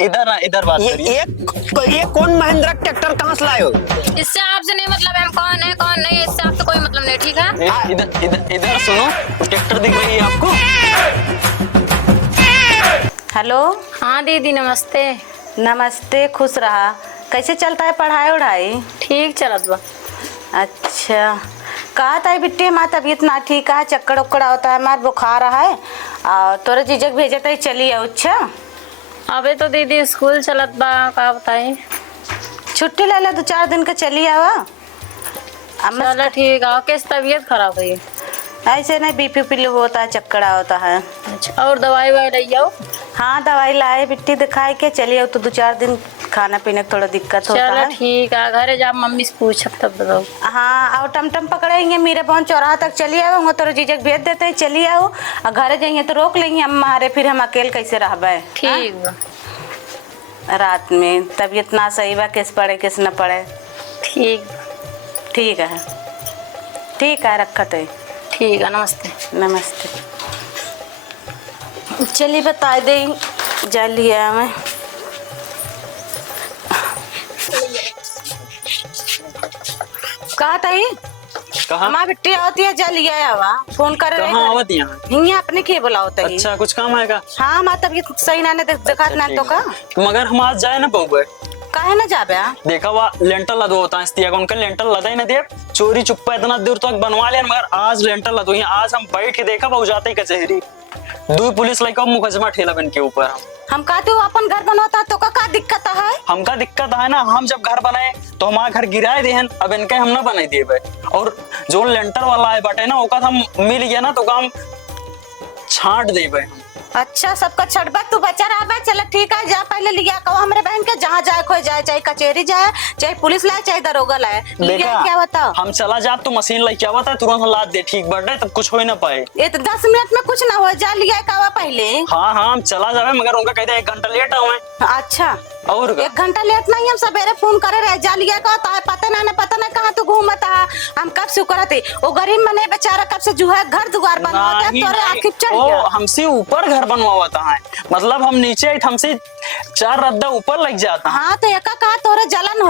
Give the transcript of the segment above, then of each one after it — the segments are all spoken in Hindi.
इधर बात करिए। ये कौन महिंद्रा ट्रैक्टर कहाँ से लाए हो? इससे आपसे नहीं मतलब है, हम कौन है कौन नहीं, इससे आपसे कोई मतलब नहीं, ठीक है? इधर सुनो, ट्रैक्टर दिख रही है आपको? हेलो। हाँ दीदी नमस्ते। नमस्ते, खुश रहा। कैसे चलता है पढ़ाई उढ़ाई? ठीक चलत बा। अच्छा, कहा था बिट्टी हमारी तबीयत ना ठीक है, चक्कर उक्कर होता है, हमारा बुखार है और तोरे जीजक भेजे थे चली आओ। अच्छा अबे तो दीदी स्कूल चलत बा, का बताई। छुट्टी ले ला, 2-4 दिन का चली आवा। चलो ठीक है। किस तबीयत खराब है? ऐसे नहीं, बीपी पी लो होता है, चक्कर होता है। अच्छा, और दवाई वाई ले आओ। हाँ दवाई लाए बिट्टी, दिखाई के चली आओ। तो 2-4 दिन खाना पीने का थोड़ा दिक्कत होता है। चलो ठीक है, घरे जा मम्मी से पूछ तब बताओ। हाँ, और टमटम पकड़ेंगे, मेरे पहुंच चौराहा तक चली आओ, तो जीजक भेज देते हैं, चली आओ। और घरे जाइए तो रोक लेंगे हम हमारे, फिर हम अकेले कैसे रहबे। ठीक बा। रात में तबीयत ना सही बा, किस पड़े किस न पड़े। ठीक ठीक है, ठीक है, रखत है। ठीक है, नमस्ते। नमस्ते। चलिए बता दे, जा लिया मैं। कहा ताई हमारी बिट्टी होती है, जा लिया आवा, फोन कर रहे कहाँ आवत यहाँ? अपने के बुलाओ ताई। अच्छा, कुछ काम है का? हाँ, हमारी तबीयत सही ना देखा ना तो का। मगर हम आज जाए ना बहुए, काहे ना जाबे? देखा वहाँ लेंटर लदो होता है, इसलिए उनका लेंटर लदा ही ना दिया, चोरी चुप्पा इतना दूर तक बनवा लिया, मगर आज लेंटर लदो ही। आज हम बैठ के देखा बहु जाते ही कचहरी, 2 पुलिस लड़का मुकदमा ठेला बन के ऊपर। हम कहते हो अपन घर बनवाता तो का दिक्कत है? हमका दिक्कत है ना, हम जब घर बनाए तो हमारा घर गिराए देहन, अब इनके हम ना बनाई दिए। और जो लेंटर वाला है बटे ना, ओका हम मिल गया ना तो काम छांट देबे। अच्छा, सबका छड़बा तू बचा रहा। चलो ठीक है, जा पहले लिया कहो हमारे बहन के, जहाँ जाए कोई जाए, चाहे कचहरी जाए, चाहे पुलिस लाए, चाहे दरोगा लाए, लिया क्या बताओ। हम चला जा तो मशीन लाई क्या बता, तुरंत लाद दे, ठीक बढ़ तब कुछ हो ही ना पाए। ये तो 10 मिनट में कुछ ना हो, जा लिया कहा पहले। हाँ हाँ, हम चला जावे, मगर उनका कहते 1 घंटा लेट आवे। अच्छा, और 1 घंटा लेट नहीं, हम सवेरे फोन करे रहे, जा लिया कहा पता ना कहाँ तू घूमता है। हम कब से करते, वो गरीब मने बेचारा कब से जो है घर दुआर बनवाते हैं, तोरे आखिर चढ़ गया। हमसे ऊपर घर बनवाता है, मतलब हम नीचे हमसे 4 रद्दा ऊपर लग जाता है। हाँ तो एका कहा तोरे जलन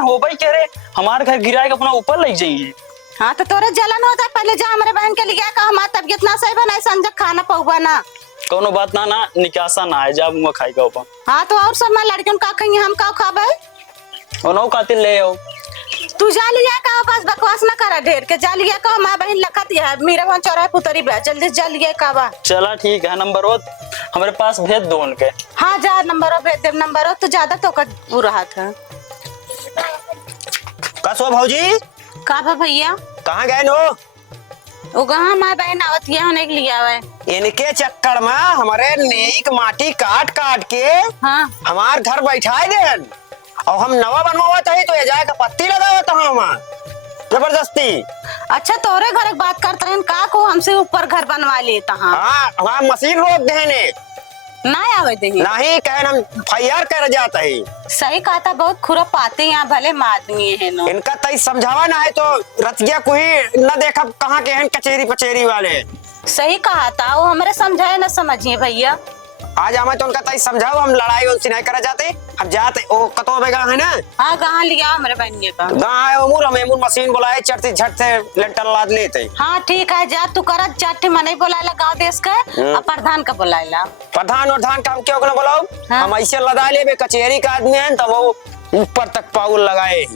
हो भाई, कह रहे हमारे घर गिराए अपना ऊपर लग जाइए। हाँ तो तोरे जलन होता है, पहले जा हमारे बहन के लिया कहा, हमारी तबियत ना सही बना, संजय खाना पहुआ ना, कोनो बात ना निकासा ना है, जा मुँह खाएगा ऊपर। हाँ तो और सब मैं लड़कियों का कहेंगे, हम का खाबे और कातिल ले आओ। तू जा लिया का, बस बकवास ना करा ढेर के, जा लिया का, माँ बहन लखत है, मेरे वहाँ चौराहे पुतरी बा, जल्दी जा लिया का बा। चला ठीक है, नंबर हो हमारे पास भेज दो उनके। हाँ जा, नंबर भेज दे, नंबर तो ज्यादा तो का रहा था। कसो भौजी, का बा भैया? कहाँ गए नो? वो कहाँ माँ बहन आवत है, होने के लिया हुआ। इनके चक्कर में हमारे नेक माटी काट काट के हाँ, हमार घर बैठाए देन, और हम नवा बनवावत है तो ये जाए का पत्ती लगावत हम जबरदस्ती। अच्छा, तोरे घर एक बात करते हैं का को हमसे ऊपर घर बनवा लेता। हाँ, हमार मशीन रोक देने ना आवे दे नहीं, कहन हम फैयार कर जाता है। सही कहा था, बहुत खुरा पाते यहाँ, भले आदमी है नो। इनका तई समझावा ना है तो रतिया कोई न देखा कहाँ के हैं कचेरी पचेरी वाले। सही कहा था, वो हमारे समझाए ना समझिए भैया। आज हमें तो उनका तई समझाओ, हम लड़ाई उनसे नहीं करा जाते, हम जाते ओ कतो बेगा है ना। हाँ, कहाँ लिया हमारे बहन का? गाँव है उमूर, हम एमूर मशीन बुलाए, चढ़ते झट से लेंटर लाद लेते। हाँ ठीक है, जा तू कर, चाटे मने बुलाएला गाँव देश का, और प्रधान का बुलाएला। प्रधान और धान काम क्यों ना बुलाओ। हाँ? हम ऐसे लदा ले कचेरी का आदमी है, तब वो ऊपर तक पाउल लगाए।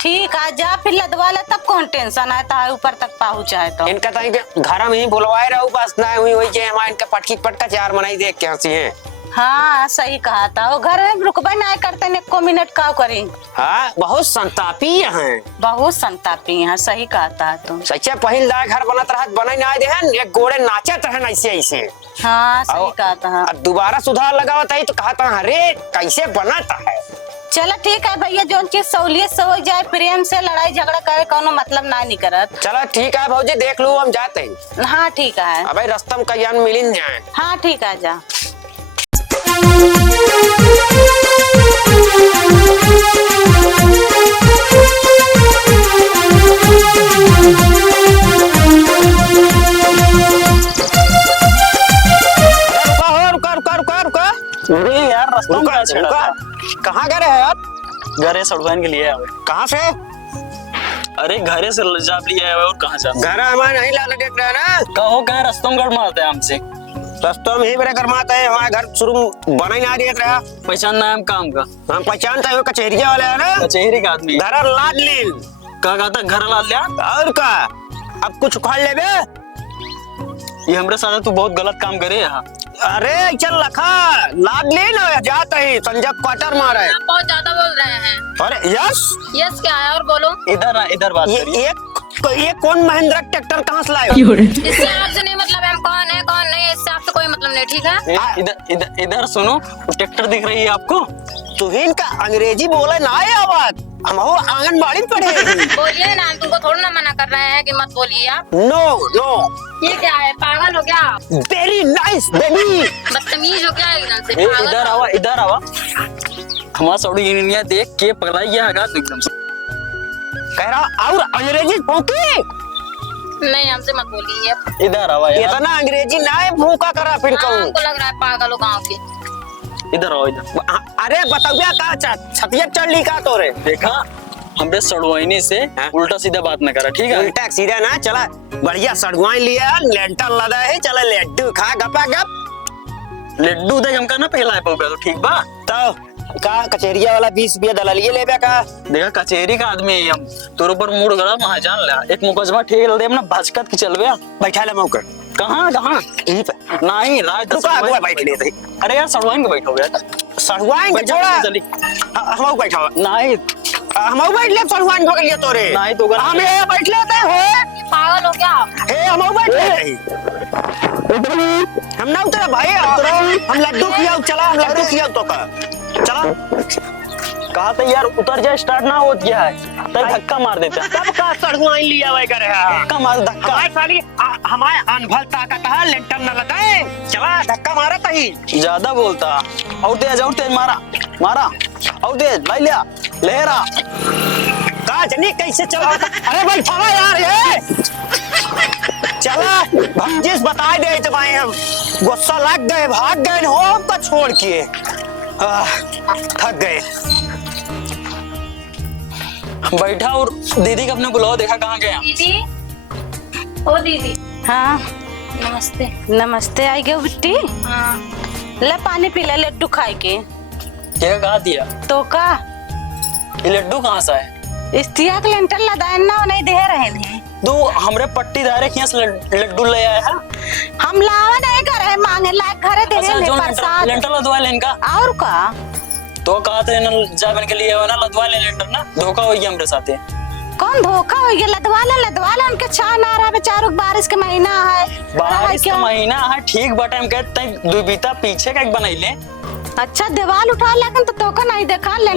ठीक है, जा फिर लदवा ले, तब कौन टेंशन आता है, ऊपर तक पहुँचा है तो। इनका तई घर में ही बुलवाए रहो, बस ना हुई वही के हमारे इनका पटकी पटका 4 मनाई देख के हंसी है। हाँ सही कहा था, वो घर में रुकबे ना करते ने, को मिनट का करें। हाँ, बहुत संतापी हैं, बहुत संतापी हैं, सही कहा था तुम। सच्चे पहिल दाए घर बनत रहत बनाई ना देहन, एक गोड़े नाचत रहन ऐसे ऐसे। हाँ सही कहा था। और दोबारा सुधार लगावत है तो कहता अरे कैसे बनाता है। चलो ठीक है भैया, जो चीज सहूलियत से हो जाए, प्रेम से, लड़ाई झगड़ा करे कोनो मतलब ना नहीं करत। चलो ठीक है भौजी, देख लो हम जाते हैं। हाँ ठीक है। अबे रस्तम कल्याण मिलिन जाए। हाँ ठीक है, जा। अरे यार, रास्ता में छेड़ा कहाँ गए रहे आप? घरे सड़वाइन के लिए आवे। कहाँ से? अरे घरे से जाप लिया है और कहाँ जा? घर हमारे नहीं लाने देख रहे ना। कहो कहीं रास्तों में गड़ मारते हैं हमसे। रास्तों में ही मेरे घर माता है, हमारे घर शुरू बना ही ना देख रहा। पहचानना है हम काम का। हम पहचानता है, कचहरिया वाले है ना। कचहरी का आदमी। घर लाद लीन। का कहता घर ला लिया। और का अब कुछ उखाड़ ले बे। ये हमरे साथ तू बहुत गलत काम करे यहाँ। अरे चल रखा लाद लीन जाता ही संजय क्वार्टर मारा है। आप बहुत ज्यादा बोल रहे हैं। अरे यस यस क्या है और बोलो। इधर बात करिए। ये कौन महिंद्रा ट्रैक्टर कहाँ से लाए? इससे आपसे नहीं मतलब हम कौन है कौन नहीं, इससे आपसे कोई मतलब नहीं, ठीक है। इधर सुनो, ट्रैक्टर दिख रही है आपको? तुहिन का अंग्रेजी बोले ना है आवाज, हम आंगनबाड़ी में पढ़े। बोलिए ना, हम तुमको थोड़ा ना मना कर रहे हैं कि मत बोलिए आप। No no. ये क्या है, पागल हो क्या आप? Very nice baby. बदतमीज हो क्या एकदम से? पागल इधर हो? इधर आवा। हमारा सौड़ी गिनिया देख के पगला गया है एकदम से। कह रहा और अंग्रेजी भूखी। नहीं हमसे मत बोलिए। इधर आवा यार। इतना अंग्रेजी ना है भूखा करा फिर हाँ, कहूँ। हमको लग रहा है पागल हो गाँव के। इधर आओ इधर। अरे बताओ का छतिया चढ़ ली का तोरे? देखा हमरे सड़वाइने से उल्टा सीधा बात न करा, ठीक है? उल्टा सीधा ना चला, बढ़िया सड़गवाई लिया, लेंटर लदा है, चला लड्डू खा गपा गप। लड्डू देख हमका ना पहला है पौगा तो ठीक बा। तो का कचहरिया वाला 20 रुपया दलालिए लेबे का? देखा कचहरी का आदमी है हम, तोर ऊपर मूड गड़ा महाजान ला, एक मुकदमा ठेल दे ना भजकत की चलबे। बैठा ले मौका। कहाँ यहीं पे नहीं राज तू का आगुआ बैठ ले थे। अरे यार सड़वाइन को बैठो यार। सड़गवाई के छोड़ा जल्दी। हम बैठा हुआ नहीं हम बैठ ले सड़गवाई भग लिया तोरे। नहीं तो अगर हम ये बैठ लेते हो। पागल हो क्या आप? हे हम बैठ लेते हम ना उतरा भाई, हम लड्डू खियाओ, चला हम लड्डू खियाओ तो का चला। कहा था यार उतर जाए, स्टार्ट ना हो गया है तो धक्का मार देता है। कब का सड़गवाई लिया वही करे धक्का मार धक्का। हमारे साली हमारे अनभल ताकत है, लेंटर न लगाए, चला धक्का मारा तही। ज्यादा बोलता और तेज मारा मारा और तेज भाई लिया लहरा का जनी कैसे चला? अरे बैठा यार ये चला भंजिस बता दे तो भाई हम गुस्सा लग गए, भाग गए हो हमको छोड़ के। थक गए। बैठा और दीदी का अपने बुलाओ, देखा कहाँ गया? दीदी, ओ दीदी। हाँ नमस्ते। नमस्ते। आई गए बिट्टी, हाँ ले पानी पी ले, लड्डू खाए के। क्या कहा दिया? तो का ये लड्डू कहाँ से है? इस्तिया के लेंटर लदान ना नहीं दे रहे हैं। दो हमरे पट्टी दारे यहाँ से लड्डू ले आया है। हम लावा नहीं कर रहे, मांगे ला घरे दे अच्छा रहे जो प्रसाद। लेंटर लदवा ले इनका। और का तो कहा था ना जाबन के लिए ना लदवा ले लेंटर ना, धोखा हो गया हमरे साथे। कौन धोखा हो गया? लदवा ले उनके छान आ रहा बेचारों, बारिश के महीना है। बारिश का महीना है ठीक बटे, हम कहते हैं दुबिता पीछे का एक बनाइले। अच्छा दीवार उठा लेकिन तो का नहीं देखा, नहीं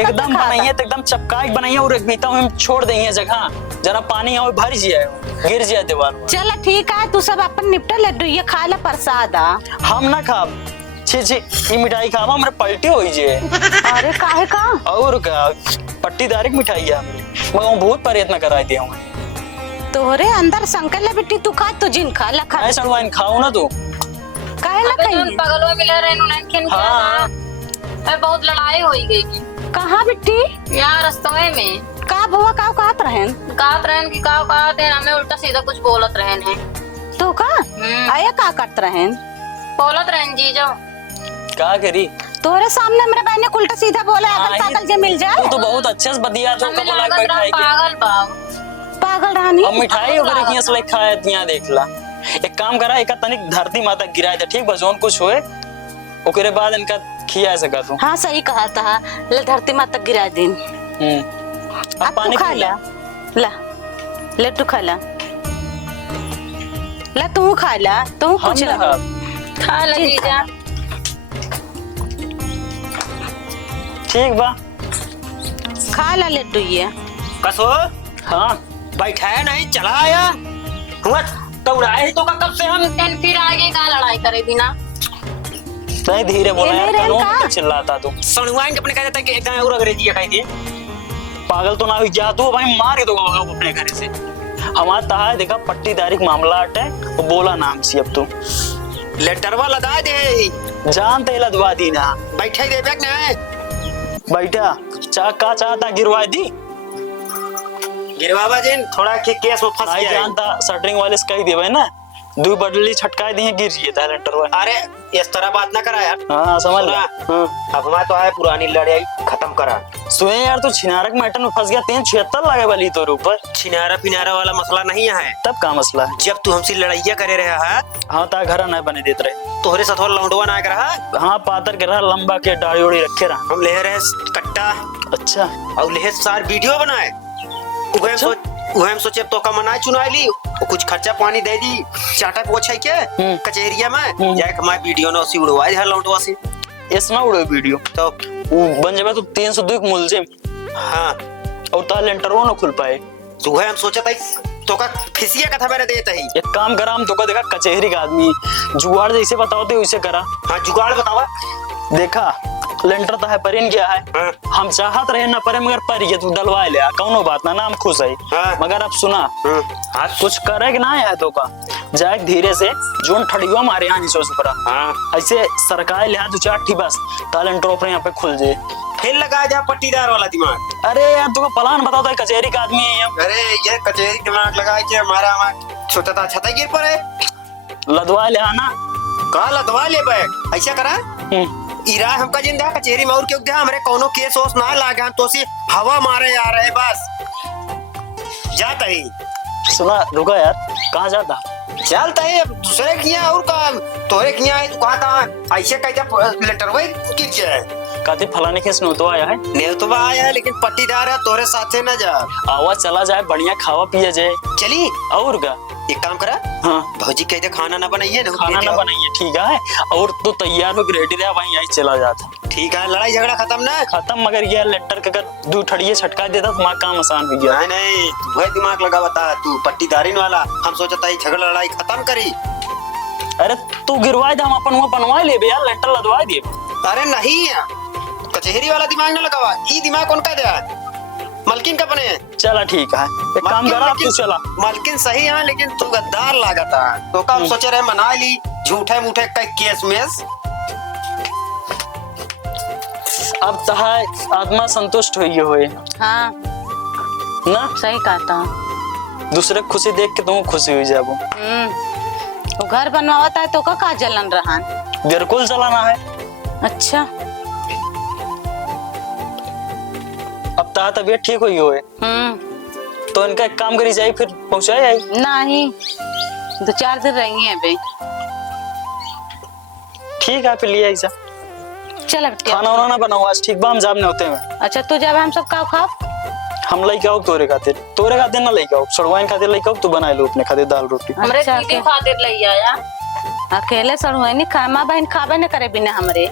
एकदम बनाइए तो एकदम चपका बनाइए और एक बीता हम छोड़ देंगे जगह, जरा पानी हो भर जाए गिर जाए दीवार। चल ठीक है, तू सब अपन निपटा, लड्डू ये खा ले प्रसाद। हम ना खाब, छी ये मिठाई खावा हमरे पलटी हो जे। अरे काहे का? और का पट्टीदारी की मिठाई है हमरे, मगर बहुत प्रयत्न कराई दिया हूं। तोहरे अंदर संकल ले बिट्टी, तू खा, तू जिन खा ला खा। ऐसा वाइन खाओ ना तू। काहे ना अबे कहीं? जोन पगलवा मिले रहे नुनन खेन किया हाँ। ना। बहुत लड़ाई होई गई की। कहाँ बिट्टी? यार रस्तोए में का बुआ का कहत रहन? कहत रहन की का कहत है, हमें उल्टा सीधा कुछ बोलत रहन है। तो का आया का करत रहन? बोलत रहन जीजो। क्या करी? तोरे सामने मेरे बहन ने उल्टा सीधा बोला, अगल हाँ, पागल जे मिल जाए। तू तो बहुत अच्छे से बदिया तो हमें कब लाग लागत रहा बैठाई के। पागल बाव। पागल रानी। अब मिठाई वगैरह की असले खाए तिया देख ला। एक काम करा, एक तनिक धरती माता गिराए दे, ठीक बस जोन कुछ होए ओकरे बाद इनका खिया सका तू। हाँ सही कहा था, ले धरती माता गिरा दिन। अब पानी खा पी ला। ला लड्डू खा ला, ला तू खा ला, तू हम कुछ ना ना खा ले जीजा। ठीक बा खा ला लड्डू ये। कसो हाँ बैठाया नहीं, चला आया हम तो उड़ाए तो का कब से हम। एन फिर आगे का लड़ाई करे बिना। नहीं धीरे बोला ये यार, नहीं कानून रहता। पे चिल्लाता तू। सड़गवाई के अपने कह देता कि एक और अंग्रेजी खाई थी। पागल तो ना हुई जा तू, भाई मार दो अपने घर से। हमारा तहा देखा पट्टीदारी का मामला है, वो बोला नाम सी अब तू। लेटरवा लगा दे जानते ही लदवा दी ना। बैठे दे बैठ ना बैठा चा का चाहता गिरवा दी। गिरवाबा जिन थोड़ा के केस में फंस आई गया है। जानता शटरिंग वाले से कही देवे ना, दू बडली छटका दी गिर जिए था लेंटर वाले। अरे इस तरह बात ना करा यार। हाँ समझ ला। हाँ। अब हमारे तो आए पुरानी लड़ाई खत्म करा। सुने यार तू छिनारक मैटर में फंस गया, 376 लगे वाली तोरे ऊपर। छिनारा पिनारा वाला मसला नहीं है। तब का मसला है? जब तू हमसे लड़ाइया करे रहा है हाँ ता घर नहीं बने देते रहे। तोहरे साथ और लौंडवा ना कर रहा। हाँ पातर के रहा लंबा के दाढ़ी उड़ी रखे रहा। हम ले रहे कट्टा अच्छा और ले सार वीडियो बनाए। उहे सोचे तो का मनाई चुनाई ली वो कुछ खर्चा पानी दे दी चाटा पोछे के कचहरिया में जाके हमारे वीडियो ने उसी उड़वाई है लौंडवा से। इसमें उड़े वीडियो तो वो बन जाए तो 302 मुलजिम। हाँ और ता लेंटर वो ना खुल पाए। तो वह हम सोचा था तो का फिसिया कथा मेरे देता ही। एक काम करा, हम तो का देखा कचहरी का आदमी जुगाड़ जैसे बताओ थे वैसे करा। हाँ जुगाड़ बतावा। देखा लेंटर तो है परिन गया है। हाँ। हम चाहत रहे ना परे मगर पर तू डलवा ले कौनो बात ना नाम खुश है। हाँ। मगर अब सुना हाँ। कुछ करे कि ना है तो का जाए धीरे से जोन ठड़ियो मारे यहाँ नीचे से परा। हाँ। ऐसे सरकार ले दो चार ठी बस तालेंटर अपने यहाँ पे खुल जाए। फिर लगा जा पट्टीदार वाला दिमाग। अरे यार तू का प्लान बताओ तो कचहरी का आदमी है हम। अरे ये कचहरी दिमाग लगा के हमारा छोटा था छता गिर पर है लदवा ले आना। कहा लदवा ले बैग ऐसा करा इरा हमका जिंदा कचहरी में और क्यों दे हमरे कोनो केस ओस ना लागे हम तो सी हवा मारे आ रहे बस जाता ही। सुना रुका यार कहाँ जाता चलता है दूसरे किया और काम तोरे किया है कहा था ऐसे कहते लेटर वही गिर जाए। कहते फलाने केस में तो आया है नहीं तो आया है लेकिन पट्टीदार है तोरे साथे ना जा। आवाज चला जाए बढ़िया खावा पिया जाए। चली और का एक काम करा हाँ भौजी कहते खाना ना बनाइए ना खाना ना बनाइए ठीक है और तू तैयार हो रेडी रहा वहीं यही चला जाता। ठीक है लड़ाई झगड़ा खत्म ना खत्म मगर ये लेटर का अगर दू ठड़िए छटका देता तो माँ काम आसान हो गया। नहीं नहीं तू वही दिमाग लगा बता तू पट्टीदारी वाला हम सोचता है झगड़ा लड़ाई खत्म करी। अरे तू गिरवा दे हम अपन वहाँ बनवा ले यार लेटर लदवा दे। अरे नहीं कचहरी वाला दिमाग ना लगावा ई दिमाग कौन का दिया मलकिन का बने। चला ठीक है एक काम करा तू चला। मलकिन सही है लेकिन तू गद्दार लागता तो कब सोचे रहे मना ली झूठे मूठे कई केस में। अब तहाय आत्मा संतुष्ट हुई होए हाँ ना सही कहता। दूसरे खुशी देख के तुम खुशी हुई जाबो। वो घर बनवाता है तो का जलन रहा। बिल्कुल चलाना है। अच्छा अब ता तबीयत ठीक हुई होए तो इनका एक काम करी जाए फिर पहुंचाए आई। नहीं 2-4 दिन रहेंगे अभी। ठीक है फिर लिया ऐसा चल बेटिया खाना वाना ना बनाओ आज ठीक बा हम जाब ने होते हैं। अच्छा तू जब हम सब खाओ हम लेके आओ तोरे खातिर ना लेके आओ सड़वाइन खातिर लेके आओ तू बना लो अपने खातिर दाल रोटी। हमरे अच्छा, दीदी खातिर ले आया। अकेले सड़ुआ नहीं खा माँ बहन खावे न करे बिना हमरे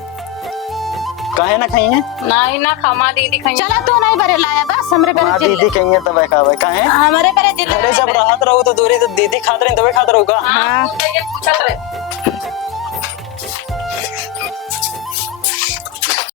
काहे ना खाइए नहीं ना खामा दीदी खाई। चला तू नहीं बरे लाया बस हमरे माँ बरे दीदी कहिए तब खावे काहे हमारे बरे जिले अरे जब राहत रहो तो दूरी तो दीदी खात रही तबे खात रहो का। हाँ पूछत रहे।